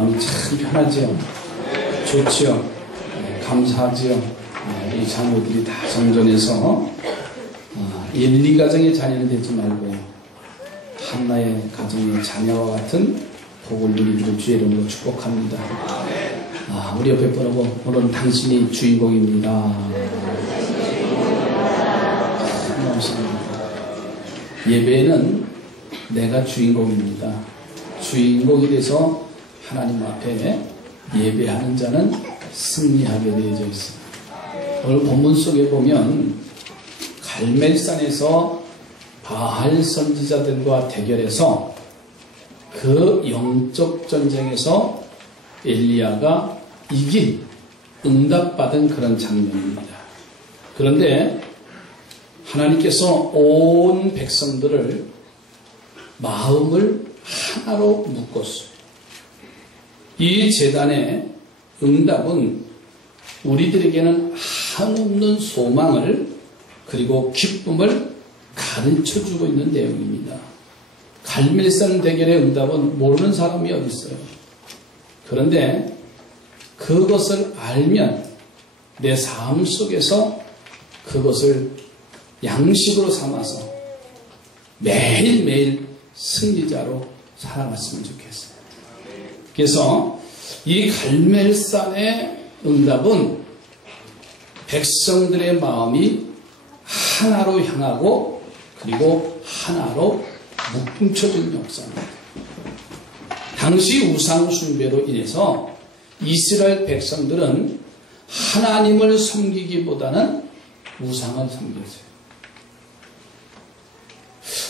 마음이 참 편하지요. 좋지요. 감사하지요. 이 자녀들이 다 성전에서 1, 2가정의 자녀는 되지 말고요. 하나의 가정의 자녀와 같은 복을 누리기를 주의 이름으로 축복합니다. 우리 옆에 분하고 오늘 당신이 주인공입니다. 예배는 내가 주인공입니다. 주인공이 돼서 하나님 앞에 예배하는 자는 승리하게 되어져 있습니다. 오늘 본문 속에 보면 갈멜산에서 바알 선지자들과 대결해서 그 영적 전쟁에서 엘리야가 이긴, 응답받은 그런 장면입니다. 그런데 하나님께서 온 백성들을 마음을 하나로 묶었어요. 이 제단의 응답은 우리들에게는 한없는 소망을 그리고 기쁨을 가르쳐주고 있는 내용입니다. 갈멜산 대결의 응답은 모르는 사람이 어디 있어요. 그런데 그것을 알면 내 삶 속에서 그것을 양식으로 삼아서 매일매일 승리자로 살아갔으면 좋겠어요. 그래서 이 갈멜산의 응답은 백성들의 마음이 하나로 향하고 그리고 하나로 묶음쳐진 역사입니다. 당시 우상 숭배로 인해서 이스라엘 백성들은 하나님을 섬기기보다는 우상을 섬겼어요.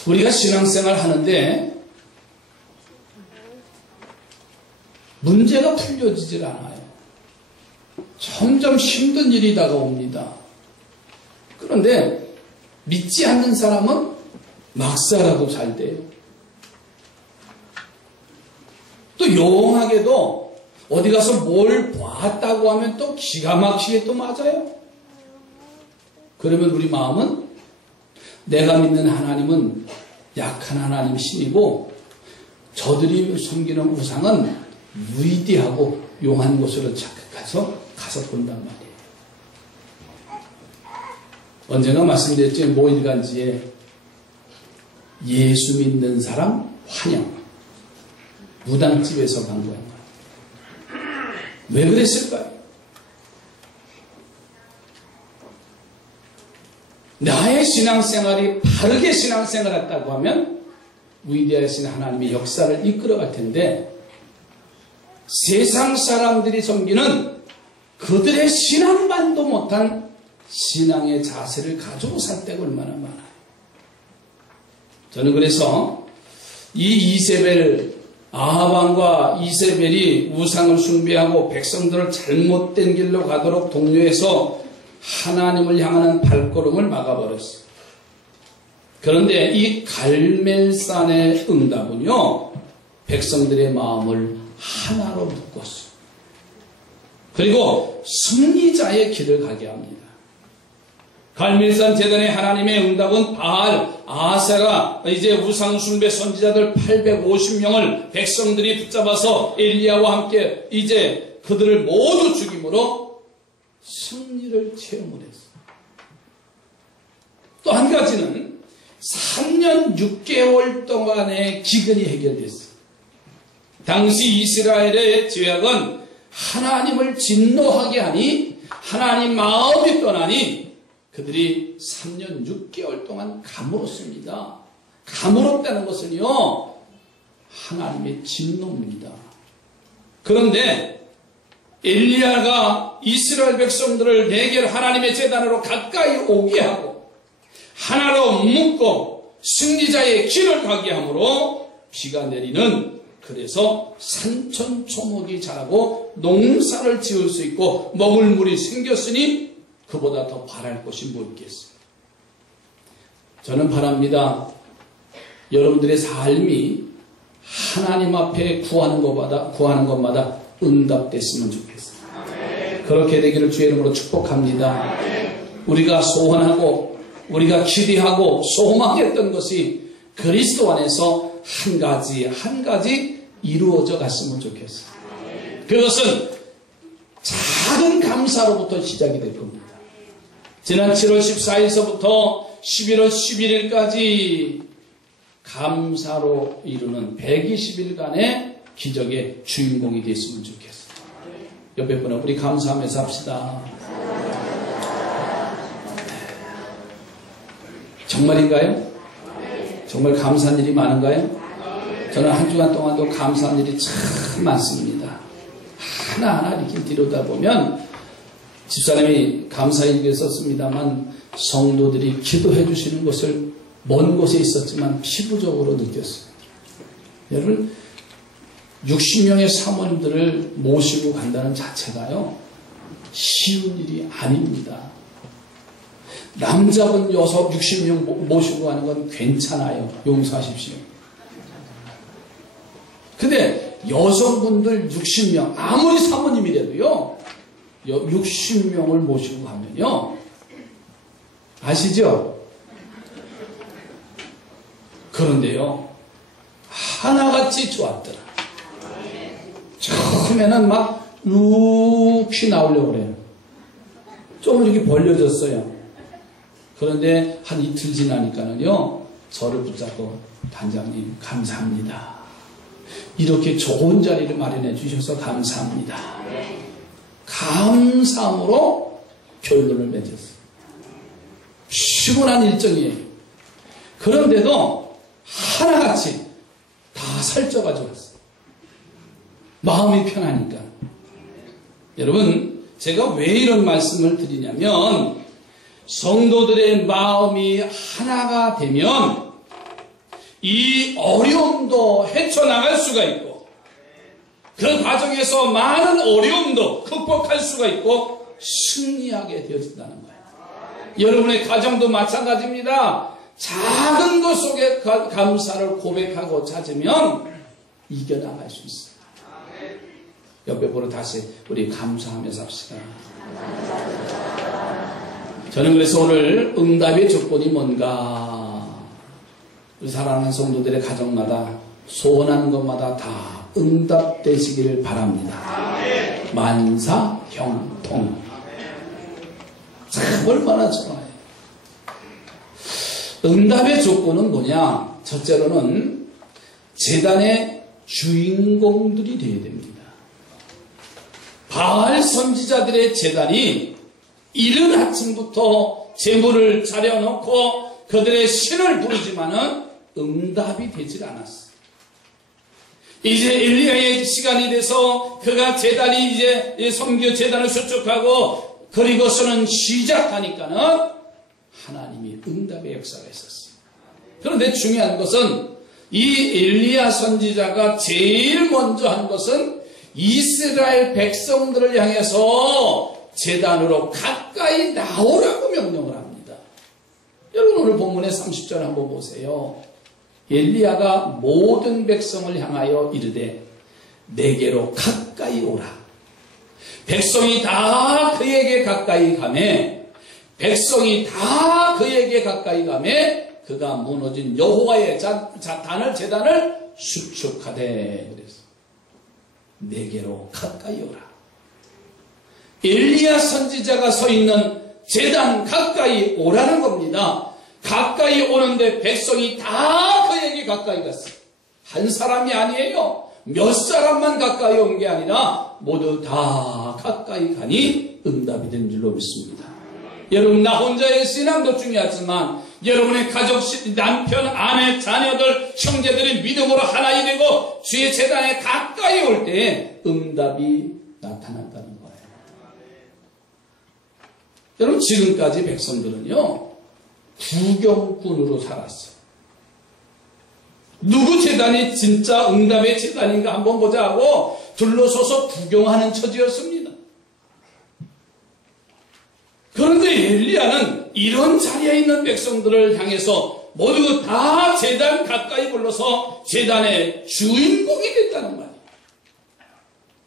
우리가 신앙생활 하는데 문제가 풀려지질 않아요. 점점 힘든 일이 다가옵니다. 그런데 믿지 않는 사람은 막 살아도 잘 돼요. 또 용하게도 어디 가서 뭘 봤다고 하면 또 기가 막히게 또 맞아요. 그러면 우리 마음은 내가 믿는 하나님은 약한 하나님 신이고 저들이 섬기는 우상은 위대하고 용한 곳으로 착각해서 가서 본단 말이에요. 언젠가 말씀드렸죠. 모일간지에 예수 믿는 사람 환영 무당집에서 간 거예요. 왜 그랬을까요? 나의 신앙생활이 바르게 신앙생활을 했다고 하면 위대하신 하나님의 역사를 이끌어갈 텐데 세상 사람들이 섬기는 그들의 신앙만도 못한 신앙의 자세를 가지고 살 때가 얼마나 많아요. 저는 그래서 이 이세벨 아하방과 이세벨이 우상을 숭배하고 백성들을 잘못된 길로 가도록 독려해서 하나님을 향하는 발걸음을 막아버렸어요. 그런데 이 갈멜산의 응답은요, 백성들의 마음을 하나로 묶었어요. 그리고 승리자의 길을 가게 합니다. 갈멜산 제단의 하나님의 응답은 바알, 아세라, 이제 우상 숭배 선지자들 850명을 백성들이 붙잡아서 엘리야와 함께 이제 그들을 모두 죽임으로 승리를 체험을 했어요. 또 한 가지는 3년 6개월 동안의 기근이 해결됐어요. 당시 이스라엘의 죄악은 하나님을 진노하게 하니 하나님 마음이 떠나니 그들이 3년 6개월 동안 가물었습니다. 가물었다는 것은요, 하나님의 진노입니다. 그런데 엘리야가 이스라엘 백성들을 내게 하나님의 제단으로 가까이 오게 하고 하나로 묶고 승리자의 길을 가게 함으로 비가 내리는, 그래서 산천초목이 자라고 농사를 지을 수 있고 먹을 물이 생겼으니 그보다 더 바랄 것이 뭐 있겠어요. 저는 바랍니다. 여러분들의 삶이 하나님 앞에 구하는 것마다 응답됐으면 좋겠어요. 그렇게 되기를 주의 이름으로 축복합니다. 우리가 소원하고 우리가 기대하고 소망했던 것이 그리스도 안에서 한 가지 한 가지 이루어져 갔으면 좋겠어요. 그것은 작은 감사로부터 시작이 될 겁니다. 지난 7월 14일서부터 11월 11일까지 감사로 이루는 120일간의 기적의 주인공이 됐으면 좋겠어요. 옆에 분은 우리 감사하면서 합시다. 정말인가요? 정말 감사한 일이 많은가요? 저는 한 주간 동안도 감사한 일이 참 많습니다. 하나하나 이렇게 들여다보면 집사람이 감사일기에 썼습니다만 성도들이 기도해 주시는 것을 먼 곳에 있었지만 피부적으로 느꼈어요. 여러분 60명의 사모님들을 모시고 간다는 자체가요 쉬운 일이 아닙니다. 남자분 60명 모시고 가는 건 괜찮아요. 용서하십시오. 근데 여성분들 60명 아무리 사모님이라도요 60명을 모시고 가면요 아시죠? 그런데요 하나같이 좋았더라. 처음에는 막 룩히 나오려고 그래요. 좀 이렇게 벌려졌어요. 그런데 한 이틀 지나니까는요 저를 붙잡고 단장님 감사합니다. 이렇게 좋은 자리를 마련해 주셔서 감사합니다. 감사함으로 결론을 맺었어요. 피곤한 일정이에요. 그런데도 하나같이 다 살쪄가지고 왔어요. 마음이 편하니까. 여러분 제가 왜 이런 말씀을 드리냐면 성도들의 마음이 하나가 되면 이 어려움도 헤쳐나갈 수가 있고 그 과정에서 많은 어려움도 극복할 수가 있고 승리하게 되어진다는 거예요. 여러분의 가정도 마찬가지입니다. 작은 것 속에 감사를 고백하고 찾으면 이겨나갈 수 있어요. 옆에 보러 다시 우리 감사하면서 합시다. 저는 그래서 오늘 응답의 조건이 뭔가 우리 사랑하는 성도들의 가정마다 소원하는 것마다 다 응답되시기를 바랍니다. 만사형통. 참 얼마나 좋아요. 응답의 조건은 뭐냐? 첫째로는 제단의 주인공들이 되어야 됩니다. 바알 선지자들의 제단이 이른 아침부터 제물을 차려놓고 그들의 신을 부르지만은 응답이 되질 않았어요. 이제 엘리야의 시간이 돼서 그가 제단이 이제 성교 제단을 수축하고 그리고서는 시작하니까는 하나님이 응답의 역사가 있었어요. 그런데 중요한 것은 이 엘리야 선지자가 제일 먼저 한 것은 이스라엘 백성들을 향해서 제단으로 가까이 나오라고 명령을 합니다. 여러분 오늘 본문의 30절 한번 보세요. 엘리야가 모든 백성을 향하여 이르되 내게로 가까이 오라. 백성이 다 그에게 가까이 가매 백성이 다 그에게 가까이 가매 그가 무너진 여호와의 제단을 수축하되 그래서 내게로 가까이 오라. 엘리야 선지자가 서 있는 제단 가까이 오라는 겁니다. 가까이 오는데 백성이 다 그에게 가까이 갔어요. 한 사람이 아니에요. 몇 사람만 가까이 온 게 아니라 모두 다 가까이 가니 응답이 된 줄로 믿습니다. 여러분 나 혼자의 신앙도 중요하지만 여러분의 가족, 남편, 아내, 자녀들, 형제들이 믿음으로 하나이 되고 주의 제단에 가까이 올 때 응답이 나타난다는 거예요. 여러분 지금까지 백성들은요 구경꾼으로 살았어요. 누구 제단이 진짜 응답의 제단인가 한번 보자 하고 둘러서서 구경하는 처지였습니다. 그런데 엘리야는 이런 자리에 있는 백성들을 향해서 모두 다 제단 가까이 불러서 제단의 주인공이 됐다는 말이에요.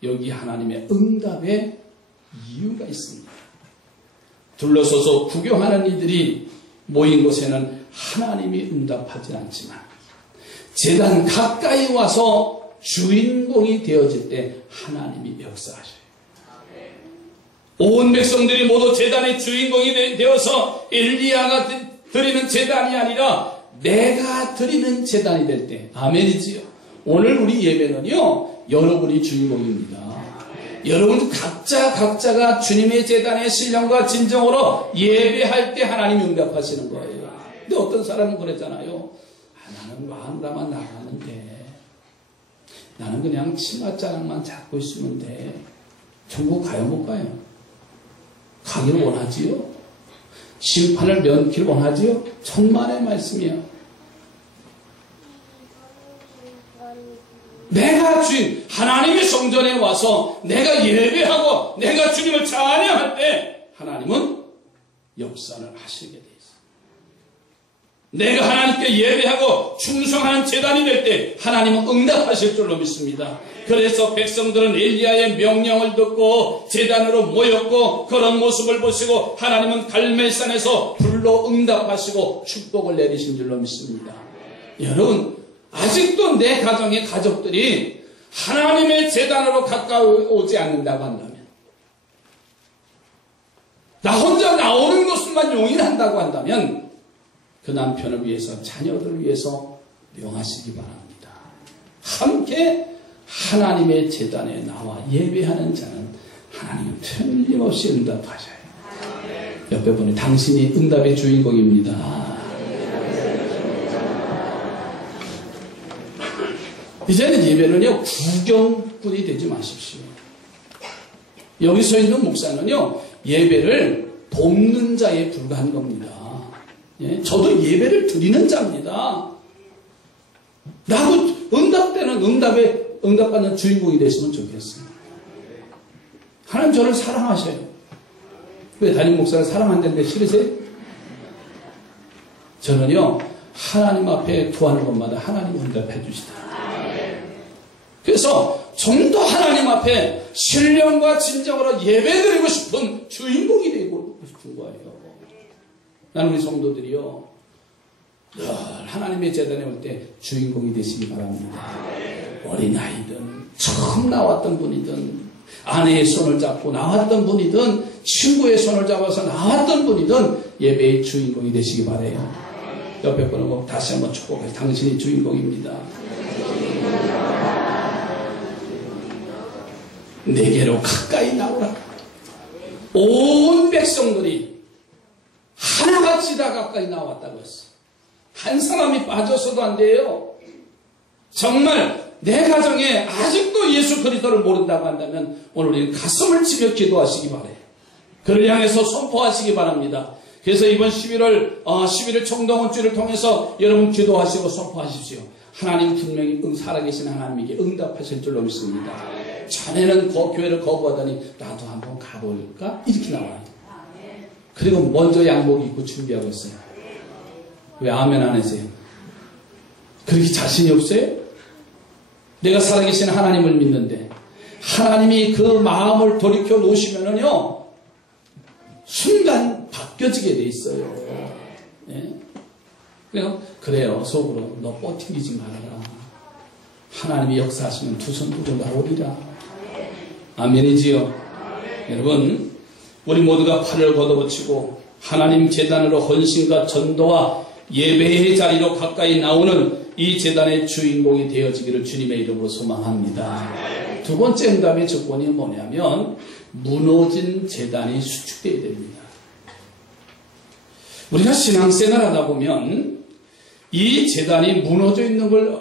여기 하나님의 응답의 이유가 있습니다. 둘러서서 구경하는 이들이 모인 곳에는 하나님이 응답하지 않지만 제단 가까이 와서 주인공이 되어질 때 하나님이 역사하셔요. 온 백성들이 모두 제단의 주인공이 되어서 엘리야가 드리는 제단이 아니라 내가 드리는 제단이 될 때, 아멘이지요. 오늘 우리 예배는요, 여러분이 주인공입니다. 여러분 각자가 주님의 제단의 신령과 진정으로 예배할 때 하나님이 응답하시는 거예요. 근데 어떤 사람은 그랬잖아요. 나는 마음가만 나가는데, 나는 그냥 치맛자락만 잡고 있으면 돼. 천국 가요 못 가요? 가기를 원하지요? 심판을 면키를 원하지요? 천만의 말씀이야. 내가 주인, 하나님의 성전에 와서 내가 예배하고 내가 주님을 찬양할 때 하나님은 역사를 하시게 돼 있어요. 내가 하나님께 예배하고 충성하는 제단이 될 때 하나님은 응답하실 줄로 믿습니다. 그래서 백성들은 엘리야의 명령을 듣고 제단으로 모였고 그런 모습을 보시고 하나님은 갈멜산에서 불로 응답하시고 축복을 내리신 줄로 믿습니다. 여러분, 아직도 내 가정의 가족들이 하나님의 제단으로 가까워오지 않는다고 한다면, 나 혼자 나오는 것만 용인한다고 한다면 그 남편을 위해서, 자녀들을 위해서 명하시기 바랍니다. 함께 하나님의 제단에 나와 예배하는 자는 하나님은 틀림없이 응답하셔요. 옆에 분이 당신이 응답의 주인공입니다. 이제는 예배는요, 구경꾼이 되지 마십시오. 여기 서 있는 목사는요, 예배를 돕는 자에 불과한 겁니다. 예? 저도 예배를 드리는 자입니다. 나도 응답되는 응답받는 주인공이 됐으면 좋겠어요. 하나님 저를 사랑하셔요. 왜 담임 목사를 사랑한다는데 싫으세요? 저는요, 하나님 앞에 구하는 것마다 하나님 응답해 주시다. 그래서 좀 더 하나님 앞에 신령과 진정으로 예배드리고 싶은 주인공이 되고 싶은 거예요. 나는 우리 성도들이요, 늘 하나님의 제단에 올 때 주인공이 되시기 바랍니다. 어린아이든 처음 나왔던 분이든 아내의 손을 잡고 나왔던 분이든 친구의 손을 잡아서 나왔던 분이든 예배의 주인공이 되시기 바라요. 옆에 분하고 다시 한번 축복해. 당신이 주인공입니다. 내게로 가까이 나오라. 온 백성들이 하나같이 다 가까이 나왔다고 했어. 한 사람이 빠져서도 안 돼요. 정말 내 가정에 아직도 예수 그리스도를 모른다고 한다면 오늘 우리는 가슴을 치며 기도하시기 바래요. 그를 향해서 선포하시기 바랍니다. 그래서 이번 11월 총동원주를 통해서 여러분 기도하시고 선포하십시오. 하나님 분명히 살아계신 하나님에게 응답하실 줄로 믿습니다. 전에는 교회를 거부하더니 나도 한번 가볼까? 이렇게 나와요. 그리고 먼저 양복 입고 준비하고 있어요. 왜 아멘 안 하세요? 그렇게 자신이 없어요? 내가 살아계신 하나님을 믿는데 하나님이 그 마음을 돌이켜 놓으시면은요, 순간 바뀌어지게 돼 있어요. 예? 그래요. 속으로 너 뻗팅기지 말아라. 하나님이 역사하시면 두 손 들고 나오리라. 아멘이지요. 여러분, 우리 모두가 팔을 걷어붙이고 하나님 제단으로 헌신과 전도와 예배의 자리로 가까이 나오는 이 제단의 주인공이 되어지기를 주님의 이름으로 소망합니다. 두 번째 응답의 조건이 뭐냐면 무너진 제단이 수축되어야 됩니다. 우리가 신앙생활 하다 보면 이 제단이 무너져 있는 걸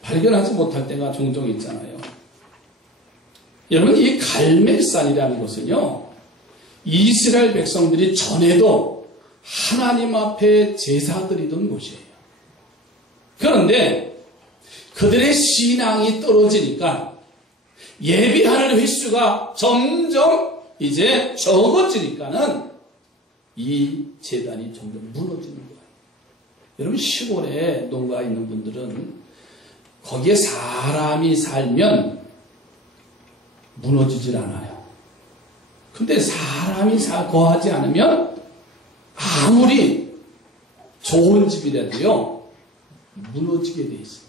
발견하지 못할 때가 종종 있잖아요. 여러분, 이 갈멜산이라는 것은요, 이스라엘 백성들이 전에도 하나님 앞에 제사드리던 곳이에요. 그런데 그들의 신앙이 떨어지니까 예배하는 횟수가 점점 이제 적어지니까는 이 제단이 점점 무너지는 거예요. 여러분, 시골에 농가 있는 분들은 거기에 사람이 살면 무너지질 않아요. 근데 사람이 거하지 않으면 아무리 좋은 집이라도요, 무너지게 돼 있어요.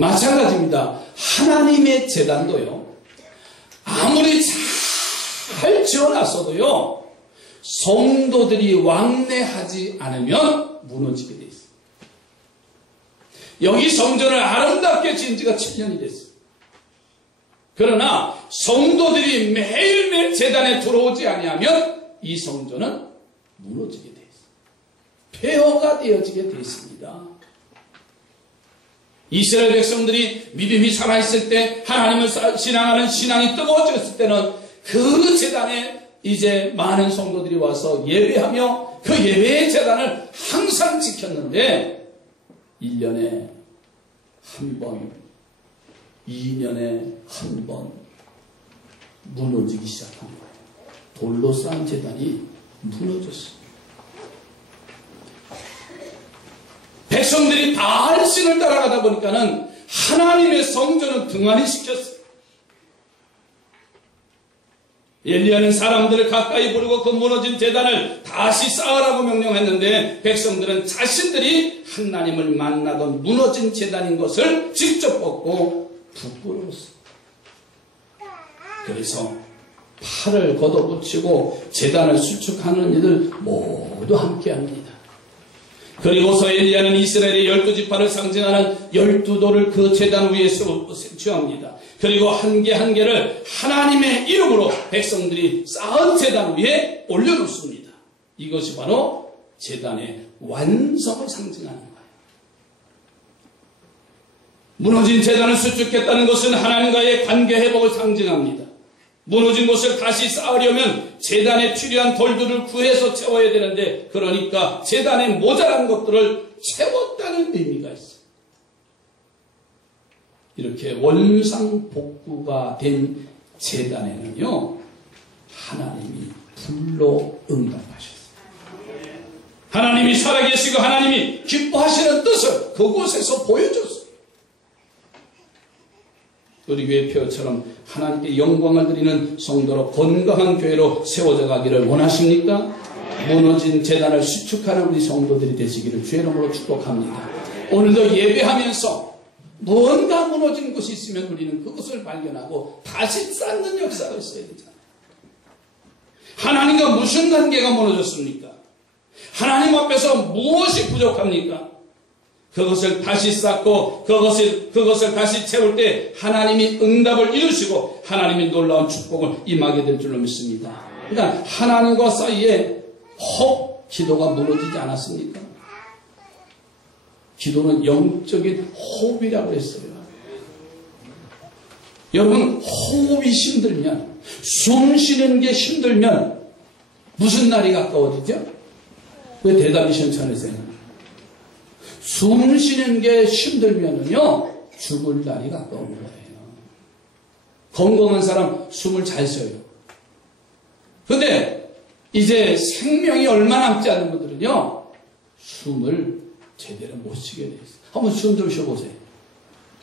마찬가지입니다. 하나님의 제단도요, 아무리 잘 지어놨어도요, 성도들이 왕래하지 않으면 무너지게 돼 있어요. 여기 성전을 아름답게 지은 지가 7년이 됐어요. 그러나 성도들이 매일매일 제단에 들어오지 아니하면 이 성전은 무너지게 돼 있어요. 폐허가 되어지게 돼 있습니다. 이스라엘 백성들이 믿음이 살아있을 때, 하나님을 신앙하는 신앙이 뜨거워졌을 때는 그 제단에 이제 많은 성도들이 와서 예배하며 그 예배의 제단을 항상 지켰는데 1년에 한 번, 2년에 한 번 무너지기 시작한 거예요. 돌로 쌓은 제단이 무너졌어요. 백성들이 바알 신을 따라가다 보니까는 하나님의 성전은 등한히 시켰어요. 엘리야는 사람들을 가까이 부르고 그 무너진 제단을 다시 쌓으라고 명령했는데 백성들은 자신들이 하나님을 만나던 무너진 제단인 것을 직접 보고 부끄러웠어요. 그래서 팔을 걷어붙이고 제단을 수축하는 이들 모두 함께합니다. 그리고서 엘리야는 이스라엘의 12지파를 상징하는 12돌을 그 제단 위에 세워합니다. 그리고 한 개 한 개를 하나님의 이름으로 백성들이 쌓은 제단 위에 올려놓습니다. 이것이 바로 제단의 완성을 상징하는 거예요. 무너진 제단을 수축했다는 것은 하나님과의 관계 회복을 상징합니다. 무너진 곳을 다시 쌓으려면 제단에 필요한 돌들을 구해서 채워야 되는데, 그러니까 제단에 모자란 것들을 채웠다는 의미가 있어요. 이렇게 원상복구가 된 제단에는요, 하나님이 불로 응답하셨어요. 하나님이 살아계시고 하나님이 기뻐하시는 뜻을 그곳에서 보여줬어요. 우리 교회 표처럼 하나님께 영광을 드리는 성도로 건강한 교회로 세워져 가기를 원하십니까? 무너진 제단을 수축하는 우리 성도들이 되시기를 주의 이름으로 축복합니다. 오늘도 예배하면서 뭔가 무너진 것이 있으면 우리는 그것을 발견하고 다시 쌓는 역사가 있어야 되잖아요. 하나님과 무슨 관계가 무너졌습니까? 하나님 앞에서 무엇이 부족합니까? 그것을 다시 쌓고 그것을 다시 채울 때 하나님이 응답을 이루시고 하나님의 놀라운 축복을 임하게 될 줄로 믿습니다. 그러니까 하나님과 사이에 혹 기도가 무너지지 않았습니까? 기도는 영적인 호흡이라고 했어요. 여러분, 호흡이 힘들면, 숨 쉬는 게 힘들면 무슨 날이 가까워지죠? 왜 대답이 시원찮으세요? 숨 쉬는 게 힘들면은요, 죽을 날이 가까운 거예요. 건강한 사람 숨을 잘 쉬어요. 근데 이제 생명이 얼마 남지 않은 분들은요, 숨을 제대로 못 쉬게 돼 있어요. 한번 숨 좀 쉬어보세요.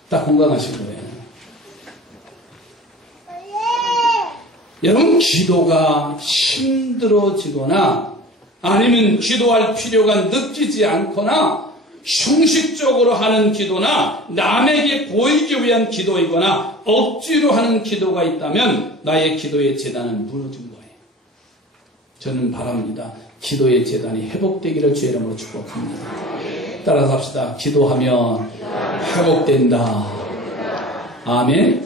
딱 건강하신 거예요. 여러분, 기도가 힘들어지거나 아니면 기도할 필요가 느끼지 않거나 형식적으로 하는 기도나 남에게 보이기 위한 기도이거나 억지로 하는 기도가 있다면 나의 기도의 제단은 무너진 거예요. 저는 바랍니다. 기도의 제단이 회복되기를 주의 이름으로 축복합니다. 따라서 합시다. 기도하면 회복된다. 아멘.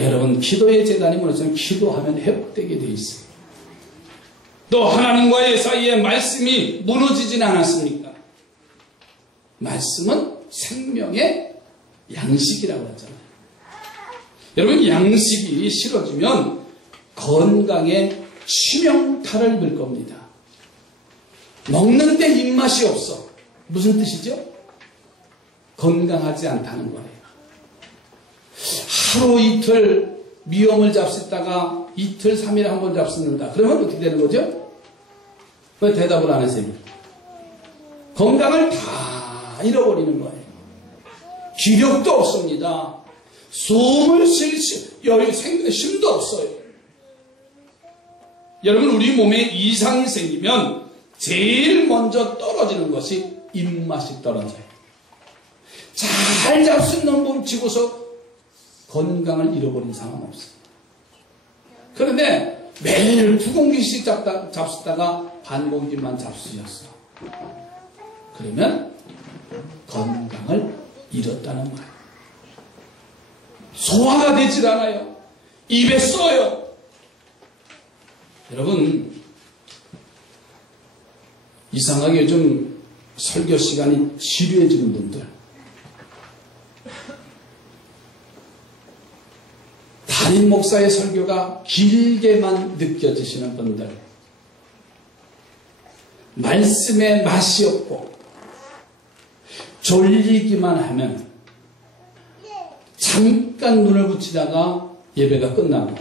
여러분, 기도의 제단이 무너지면 기도하면 회복되게 돼 있어요. 또 하나님과의 사이에 말씀이 무너지진 않았습니까? 말씀은 생명의 양식이라고 하잖아요. 여러분, 양식이 싫어지면 건강에 치명타를 줄 겁니다. 먹는데 입맛이 없어. 무슨 뜻이죠? 건강하지 않다는 거예요. 하루 이틀 미움을 잡수다가 이틀 3일에 한 번 잡수는다. 그러면 어떻게 되는 거죠? 왜 대답을 안 하세요? 건강을 다 잃어버리는 거예요. 기력도 없습니다. 숨을 쉴 힘도 없어요. 여러분, 우리 몸에 이상이 생기면 제일 먼저 떨어지는 것이 입맛이 떨어져요. 잘 잘 잡을 수 있는 몸을 쥐고서 건강을 잃어버린 사람은 없어요. 그런데 매일 2공기씩 잡수다가 반 공기만 잡수셨어. 그러면 건강을 잃었다는 말이에요. 소화가 되질 않아요. 입에 써요. 여러분, 이상하게 요즘 설교 시간이 지루해지는 분들, 담임 목사의 설교가 길게만 느껴지시는 분들, 말씀에 맛이 없고 졸리기만 하면 잠깐 눈을 붙이다가 예배가 끝나고,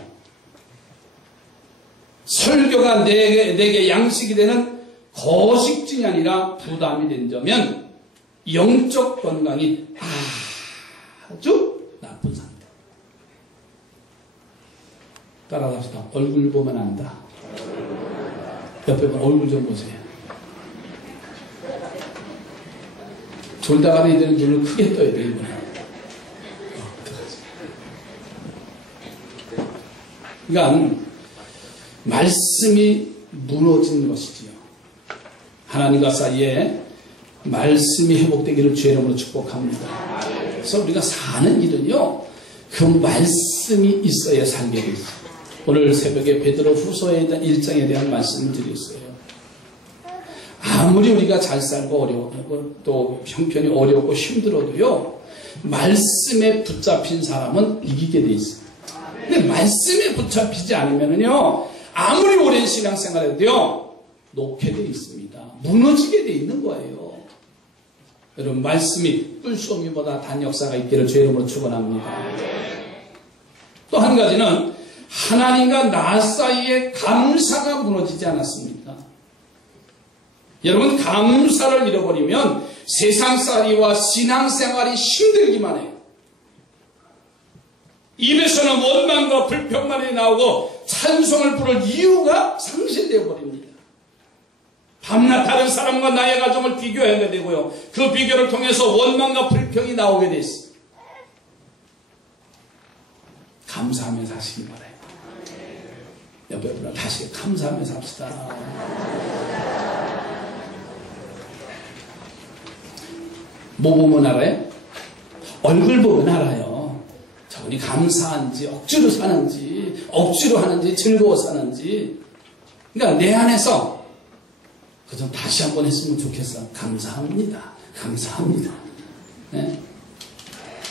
설교가 내게 양식이 되는 거식증이 아니라 부담이 된다면 영적 건강이 아주 나쁜 상태. 따라합시다. 얼굴 보면 안다. 옆에 분 얼굴 좀 보세요. 졸다가는 이제는 눈을 크게 떠야 돼, 이번에. 그러니까 말씀이 무너진 것이지요. 하나님과 사이에 말씀이 회복되기를 주의 이름으로 축복합니다. 그래서 우리가 사는 일은요, 그 말씀이 있어야 살게 돼 있어요. 오늘 새벽에 베드로 후서에 대한 1장에 대한 말씀을 드렸어요. 아무리 우리가 잘 살고 어려워, 또 형편이 어렵고 힘들어도요, 말씀에 붙잡힌 사람은 이기게 돼 있어요. 근데 말씀에 붙잡히지 않으면요, 아무리 오랜 신앙생활 해도요, 놓게 돼 있습니다. 무너지게 돼 있는 거예요. 여러분, 말씀이 뿔쏘미보다 단 역사가 있기를 주의 이름으로 축원합니다. 또 한 가지는 하나님과 나 사이에 감사가 무너지지 않았습니까? 여러분, 감사를 잃어버리면 세상살이와 신앙생활이 힘들기만 해요. 입에서는 원망과 불평만이 나오고 찬송을 부를 이유가 상실되어 버립니다. 밤낮 다른 사람과 나의 가정을 비교하게 되고요. 그 비교를 통해서 원망과 불평이 나오게 돼 있어요. 감사하며 사시기 바라요. 옆에 분들 다시 감사하며 삽시다. 뭐 보면 알아요? 얼굴 보면 알아요. 저분이 감사한지, 억지로 사는지, 억지로 하는지, 즐거워 사는지. 그러니까 내 안에서 그 좀 다시 한번 했으면 좋겠어. 감사합니다. 감사합니다. 네?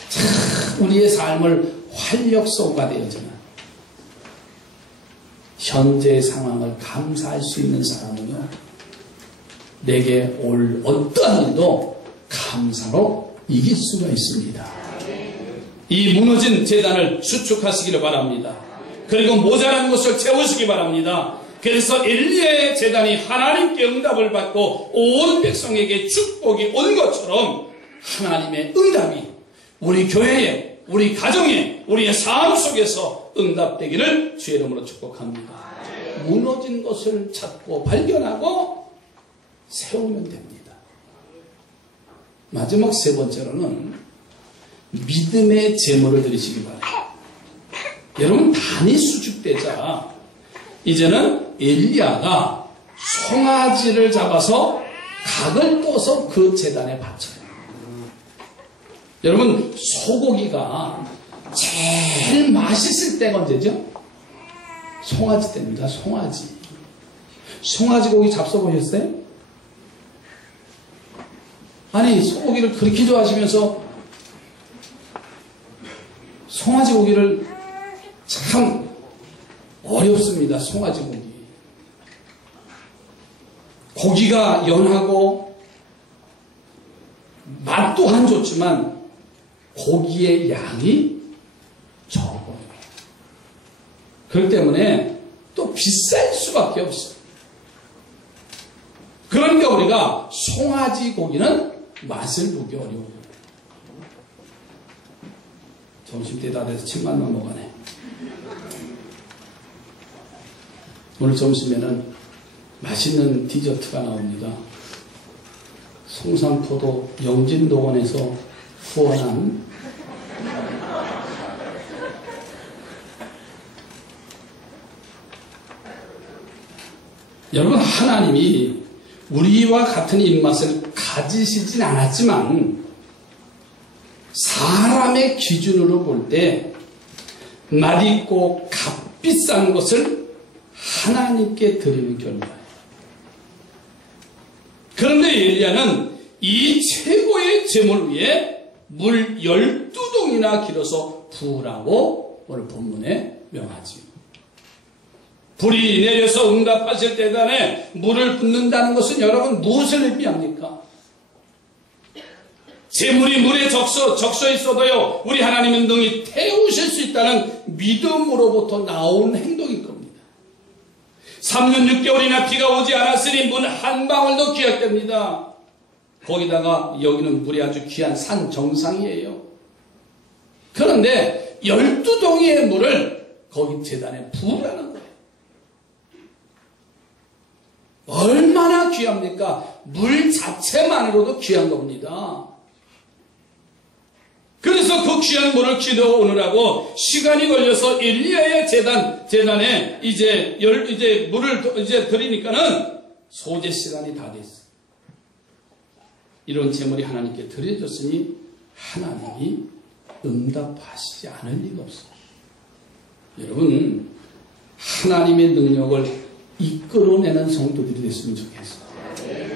참 우리의 삶을 활력소가 되어지는 현재의 상황을 감사할 수 있는 사람은요, 내게 올 어떠한 일도 감사로 이길 수가 있습니다. 이 무너진 재단을 수축하시기를 바랍니다. 그리고 모자란 것을 채우시기 바랍니다. 그래서 엘리야의 재단이 하나님께 응답을 받고 온 백성에게 축복이 온 것처럼 하나님의 응답이 우리 교회에, 우리 가정에, 우리의 삶 속에서 응답되기를 주의 이름으로 축복합니다. 무너진 것을 찾고 발견하고 세우면 됩니다. 마지막 세 번째로는 믿음의 제물을 드리시기 바랍니다. 여러분, 단이 수축되자 이제는 엘리야가 송아지를 잡아서 각을 떠서 그 제단에 바쳐요. 여러분, 소고기가 제일 맛있을 때가 언제죠? 송아지 때입니다. 송아지. 송아지 고기 잡숴보셨어요? 아니, 소고기를 그렇게 좋아하시면서 송아지 고기를 참 어렵습니다. 송아지 고기. 고기가 연하고 맛 또한 좋지만 고기의 양이 적어요. 그렇기 때문에 또 비쌀 수밖에 없어요. 그러니까 우리가 송아지 고기는 맛을 보기 어려워요. 점심때 다 돼서 침만 넘어가네. 오늘 점심에는 맛있는 디저트가 나옵니다. 송산포도 영진동원에서 후원한 여러분, 하나님이 우리와 같은 입맛을 가지시진 않았지만 사람의 기준으로 볼 때 맛있고 값비싼 것을 하나님께 드리는 결과예요. 그런데 엘리야는 이 최고의 제물 위에 물 12동이나 길어서 부으라고 오늘 본문에 명하지. 불이 내려서 응답하실 때단에 물을 붓는다는 것은 여러분 무엇을 의미합니까? 제물이 물에 적셔 있어도요, 우리 하나님은 능히 태우실 수 있다는 믿음으로부터 나온 행동일 겁니다. 3년 6개월이나 비가 오지 않았으니 물 한 방울도 기약됩니다. 거기다가 여기는 물이 아주 귀한 산 정상이에요. 그런데 12동이의 물을 거기 제단에 부으라는 거예요. 얼마나 귀합니까? 물 자체만으로도 귀한 겁니다. 그래서 그 귀한 물을 기도 오느라고 시간이 걸려서 엘리야의 제단에 이제 물을 이제 드리니까는 소재 시간이 다 됐어. 이런 제물이 하나님께 드려졌으니 하나님이 응답하시지 않을 리가 없어요. 여러분, 하나님의 능력을 이끌어내는 성도들이 됐으면 좋겠어요.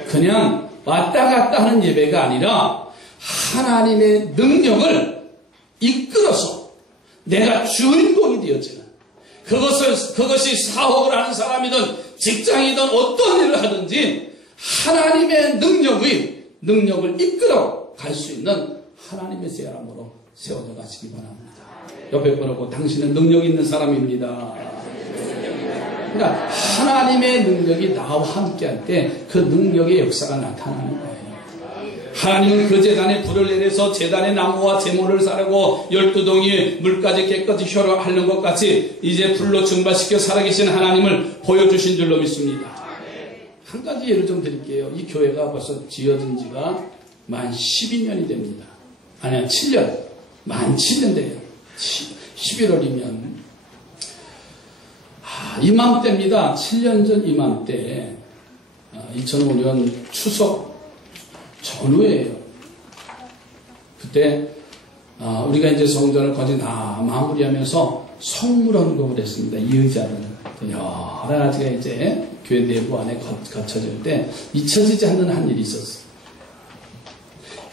그냥 왔다 갔다 하는 예배가 아니라 하나님의 능력을 이끌어서 내가 주인공이 되어지는, 그것이 사업을 하는 사람이든 직장이든 어떤 일을 하든지 하나님의 능력을 이끌어 갈 수 있는 하나님의 사람으로 세워져 가시기 바랍니다. 옆에 보라고, 당신은 능력 있는 사람입니다. 그러니까 하나님의 능력이 나와 함께 할 때 그 능력의 역사가 나타나는 거예요. 하나님은 그 제단에 불을 내려서 제단의 나무와 제물을 사르고 12동이 물까지 깨끗이 효로하는 것 같이 이제 불로 증발시켜 살아계신 하나님을 보여주신 줄로 믿습니다. 한 가지 예를 좀 드릴게요. 이 교회가 벌써 지어진 지가 만 12년이 됩니다. 아니야, 7년. 만 7년 돼요. 11월이면. 이맘때입니다. 7년 전 이맘때, 2005년 추석 전후예요. 그때 우리가 이제 성전을 거의 다 마무리하면서 성물 헌금을 했습니다. 이 의자를 여러 가지가 이제 교회 내부 안에 거쳐질 때 잊혀지지 않는 한 일이 있었어요.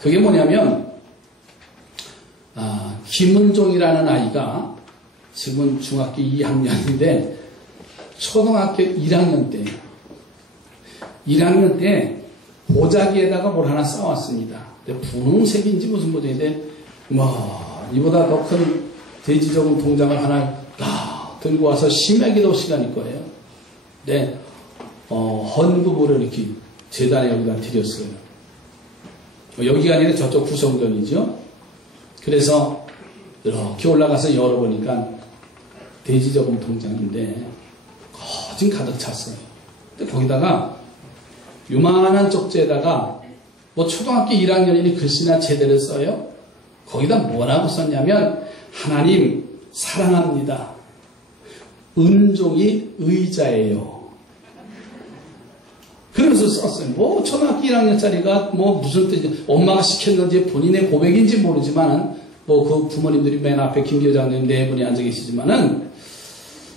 그게 뭐냐면 김은종이라는 아이가 지금은 중학교 2학년인데 초등학교 1학년 때예요. 1학년 때 보자기에다가 뭘 하나 쌓았습니다. 분홍색인지 무슨 모양인데, 이보다 더 큰 돼지저금 통장을 하나 들고 와서 심야기도 시간일 거예요. 근데 헌금으로 이렇게 제단에 여기다 드렸어요. 여기가 아니라 저쪽 구성전이죠. 그래서 이렇게 올라가서 열어보니까 돼지저금 통장인데 거진 가득 찼어요. 근데 거기다가 요만한 쪽지에다가 초등학교 1학년이니 글씨나 제대로 써요. 거기다 뭐라고 썼냐면, 하나님 사랑합니다. 은종이 의자예요. 그러면서 썼어요. 초등학교 1학년짜리가 무슨 뜻인지, 엄마가 시켰는지 본인의 고백인지 모르지만, 그 부모님들이 맨 앞에 김 교장님 네 분이 앉아 계시지만은,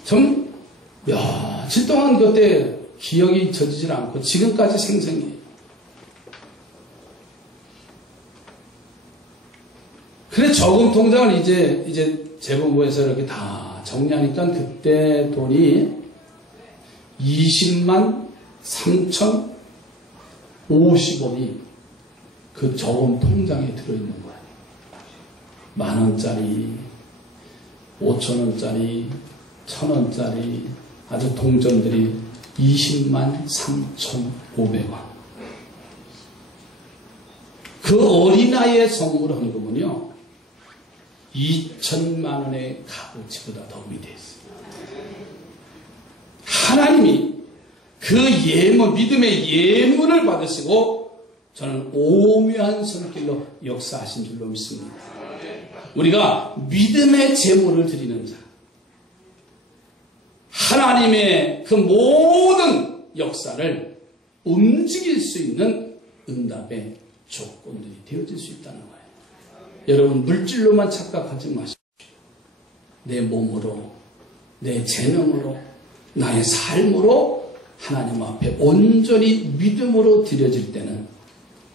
좀, 며칠 동안 그때 기억이 잊혀지질 않고 지금까지 생생해요. 그래, 저금 통장을 이제 재본부에서 이렇게 다 정리하니까 그때 돈이 20만 3,050원이 그 저금 통장에 들어있는 거예요. 10,000원짜리, 5,000원짜리, 1,000원짜리 아주 동전들이 20만 3,500원. 그 어린아이의 선물 헌금은요, 2천만 원의 값어치보다 더 위대했습니다. 하나님이 그 믿음의 예물을 받으시고 저는 오묘한 손길로 역사하신 줄로 믿습니다. 우리가 믿음의 제물을 드리는 자, 하나님의 그 모든 역사를 움직일 수 있는 응답의 조건들이 되어질 수 있다는 거예요. 여러분, 물질로만 착각하지 마십시오. 내 몸으로, 내 재능으로, 나의 삶으로 하나님 앞에 온전히 믿음으로 드려질 때는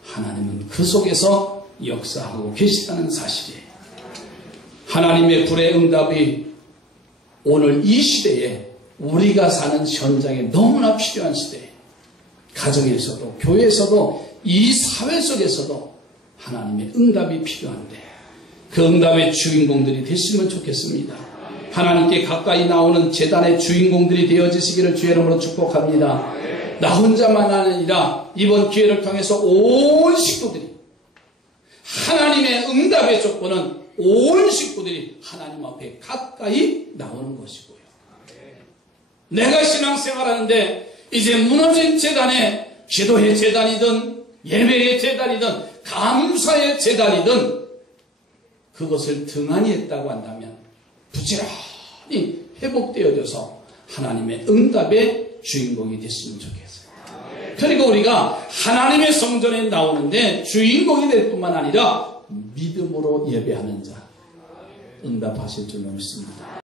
하나님은 그 속에서 역사하고 계시다는 사실이에요. 하나님의 불의 응답이 오늘 이 시대에 우리가 사는 현장에 너무나 필요한 시대에, 가정에서도 교회에서도 이 사회 속에서도 하나님의 응답이 필요한데 그 응답의 주인공들이 됐으면 좋겠습니다. 하나님께 가까이 나오는 제단의 주인공들이 되어지시기를 주의 이름으로 축복합니다. 나 혼자만 아니라 이번 기회를 통해서 온 식구들이, 하나님의 응답의 조건은 온 식구들이 하나님 앞에 가까이 나오는 것이고요. 내가 신앙생활하는데 이제 무너진 제단에 기도의 제단이든 예배의 제단이든 감사의 제단이든 그것을 등한히 했다고 한다면 부지런히 회복되어져서 하나님의 응답의 주인공이 됐으면 좋겠어요. 그러니까 우리가 하나님의 성전에 나오는데 주인공이 될 뿐만 아니라 믿음으로 예배하는 자, 응답하실 줄로 믿습니다.